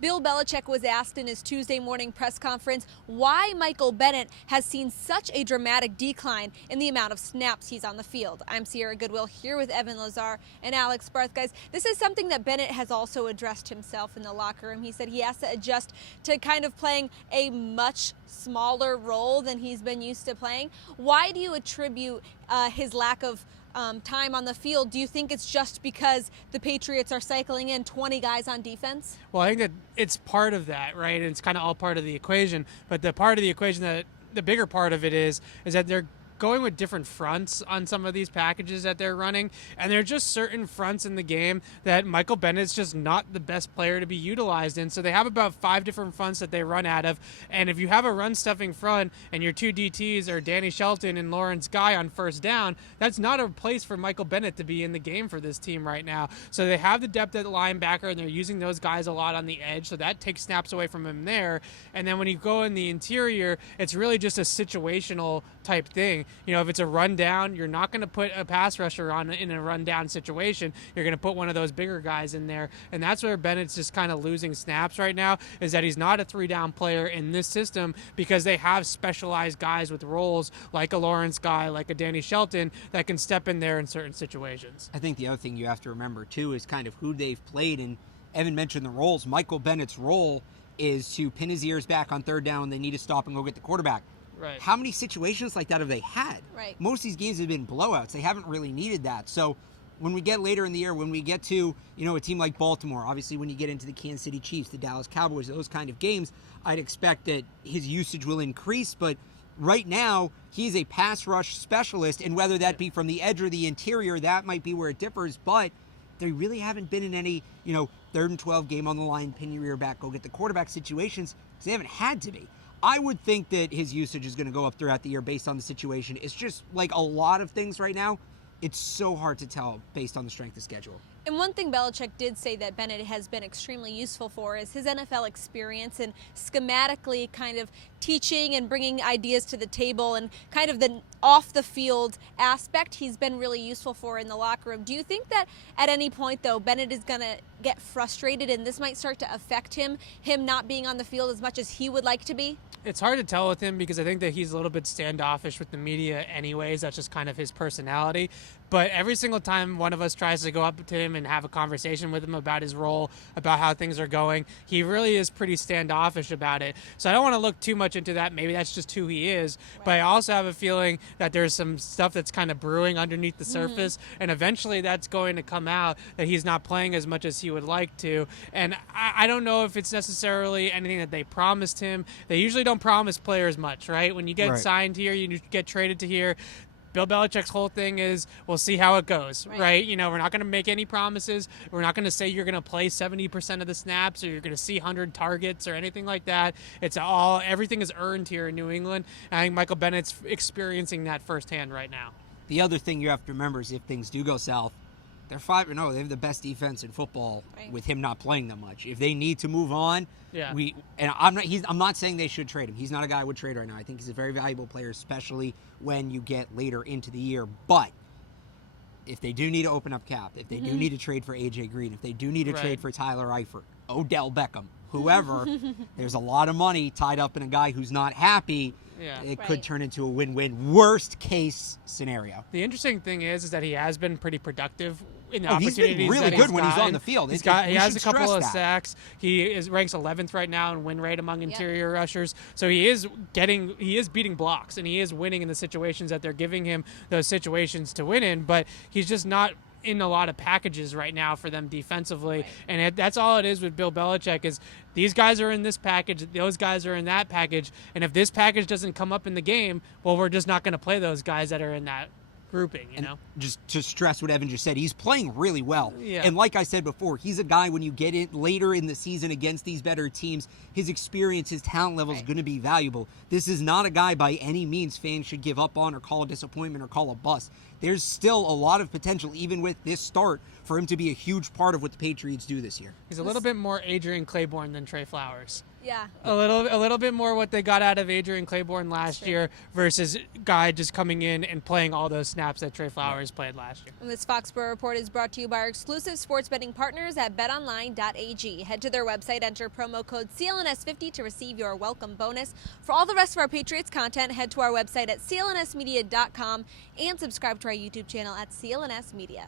Bill Belichick was asked in his Tuesday morning press conference why Michael Bennett has seen such a dramatic decline in the amount of snaps he's on the field. I'm Sierra Goodwill here with Evan Lazar and Alex Barth. Guys, this is something that Bennett has also addressed himself in the locker room. He said he has to adjust to kind of playing a much smaller role than he's been used to playing. Why do you attribute his lack of time on the field? Do you think it's just because the Patriots are cycling in 20 guys on defense? Well, I think that it's part of that, right? And it's kind of all part of the equation. But the part of the equation that the bigger part of it is that they're going with different fronts on some of these packages that they're running, and there are just certain fronts in the game that Michael Bennett's just not the best player to be utilized in. So they have about 5 different fronts that they run out of, and if you have a run stuffing front and your 2 DTs are Danny Shelton and Lawrence Guy on first down, that's not a place for Michael Bennett to be in the game for this team right now. So they have the depth at linebacker, and they're using those guys a lot on the edge, so that takes snaps away from him there. And then when you go in the interior, it's really just a situational type thing. You know, if it's a rundown, you're not going to put a pass rusher on in a rundown situation. You're going to put one of those bigger guys in there. And that's where Bennett's just kind of losing snaps right now, is that he's not a 3-down player in this system because they have specialized guys with roles like a Lawrence Guy, like a Danny Shelton, that can step in there in certain situations. I think the other thing you have to remember, too, is kind of who they've played. And Evan mentioned the roles. Michael Bennett's role is to pin his ears back on third down when they need to stop and go get the quarterback. Right. How many situations like that have they had? Right. Most of these games have been blowouts. They haven't really needed that. So when we get later in the year, when we get to, a team like Baltimore, obviously when you get into the Kansas City Chiefs, the Dallas Cowboys, those kind of games, I'd expect that his usage will increase. But right now, he's a pass rush specialist, and whether that be from the edge or the interior, that might be where it differs. But they really haven't been in any, 3rd and 12 game on the line, pin your ear back, go get the quarterback situations, because they haven't had to be. I would think that his usage is going to go up throughout the year based on the situation. It's just like a lot of things right now. It's so hard to tell based on the strength of schedule. And one thing Belichick did say that Bennett has been extremely useful for is his NFL experience and schematically kind of teaching and bringing ideas to the table, and kind of the off-the-field aspect he's been really useful for in the locker room. Do you think that at any point, though, Bennett is going to get frustrated and this might start to affect him not being on the field as much as he would like to be? It's hard to tell with him because I think that he's a little bit standoffish with the media anyways. That's just kind of his personality. But every single time one of us tries to go up to him and have a conversation with him about his role, about how things are going, he really is pretty standoffish about it. So I don't want to look too much into that. Maybe that's just who he is. Right. But I also have a feeling that there's some stuff that's kind of brewing underneath the surface, and eventually that's going to come out, that he's not playing as much as he would like to. And I don't know if it's necessarily anything that they promised him. They usually don't promise players much, right? When you get signed here, you get traded to here. Bill Belichick's whole thing is, we'll see how it goes, right? We're not going to make any promises. We're not going to say you're going to play 70% of the snaps or you're going to see 100 targets or anything like that. Everything is earned here in New England. And I think Michael Bennett's experiencing that firsthand right now. The other thing you have to remember is if things do go south, they're 5-0. They have the best defense in football with him not playing that much. If they need to move on, I'm not saying they should trade him. He's not a guy I would trade right now. I think he's a very valuable player, especially when you get later into the year. But if they do need to open up cap, if they do need to trade for AJ Green, if they do need to trade for Tyler Eifert, Odell Beckham, whoever, there's a lot of money tied up in a guy who's not happy. It could turn into a win-win, worst case scenario. The interesting thing is that he has been pretty productive in the opportunities. He's been really good when he's on the field. He has a couple of sacks. He ranks 11th right now in win rate among interior rushers. So he is beating blocks, and he is winning in the situations that they're giving him those situations to win in. But he's just not in a lot of packages right now for them defensively. And that's all it is with Bill Belichick, is these guys are in this package, those guys are in that package, and if this package doesn't come up in the game, well, we're just not going to play those guys that are in that grouping, you know? Just to stress what Evan just said, he's playing really well. Yeah. And like I said before, he's a guy, when you get it later in the season against these better teams, his experience, his talent level is going to be valuable. This is not a guy by any means fans should give up on or call a disappointment or call a bust. There's still a lot of potential, even with this start, for him to be a huge part of what the Patriots do this year. He's a little bit more Adrian Claiborne than Trey Flowers. Yeah. A little bit more what they got out of Adrian Claiborne last year versus Guy just coming in and playing all those snaps that Trey Flowers played last year. And this Foxborough Report is brought to you by our exclusive sports betting partners at betonline.ag. Head to their website, enter promo code CLNS50 to receive your welcome bonus. For all the rest of our Patriots content, head to our website at clnsmedia.com and subscribe to our YouTube channel at CLNS Media.